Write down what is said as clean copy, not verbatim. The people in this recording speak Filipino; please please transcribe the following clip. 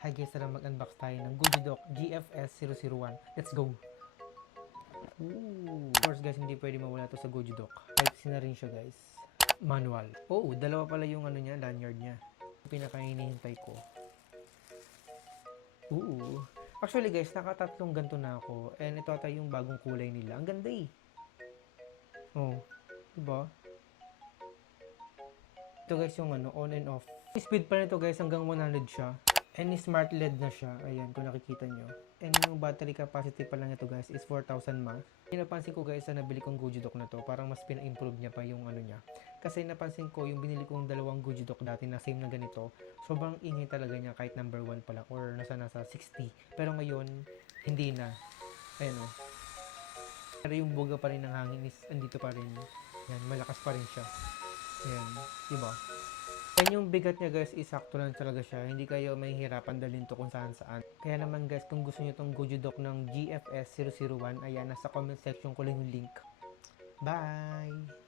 Hi guys, tara mag-unbox tayo ng Gojudoc GFS 001. Let's go! Ooh. Of course guys, hindi pwede mawala to sa Gojudoc. Type-C na rin siya guys. Manual. Oo, dalawa pala yung ano niya, lanyard niya. Pinaka-hinihintay ko. Ooh. Actually guys, nakatatlong ganito na ako. And ito ata yung bagong kulay nila. Ang ganda eh. Oh, diba? Ito guys yung ano, on and off. Speed pa nito guys, hanggang 100 siya. And smart LED na siya. Ayan, kung nakikita nyo. And yung battery capacity pa lang ito guys is 4,000 mAh. Napansin ko guys na nabili kong Gojudoc na to, parang mas pina-improve niya pa yung ano niya. Kasi napansin ko yung binili kong dalawang Gojudoc dati na same na ganito, sobrang ingay talaga niya kahit number 1 pa lang or nasa 60. Pero ngayon, hindi na. Ayan o. Pero yung buga pa rin ng hangin is andito pa rin. Ayan, malakas pa rin siya. Ayan, diba? And yung bigat niya guys, isakto lang talaga siya. Hindi kayo mahihirapan dalhin to kung saan saan. Kaya naman guys, kung gusto niyo tong Gojudoc ng GFS 001, ayan, nasa comment section ko lang yung link. Bye!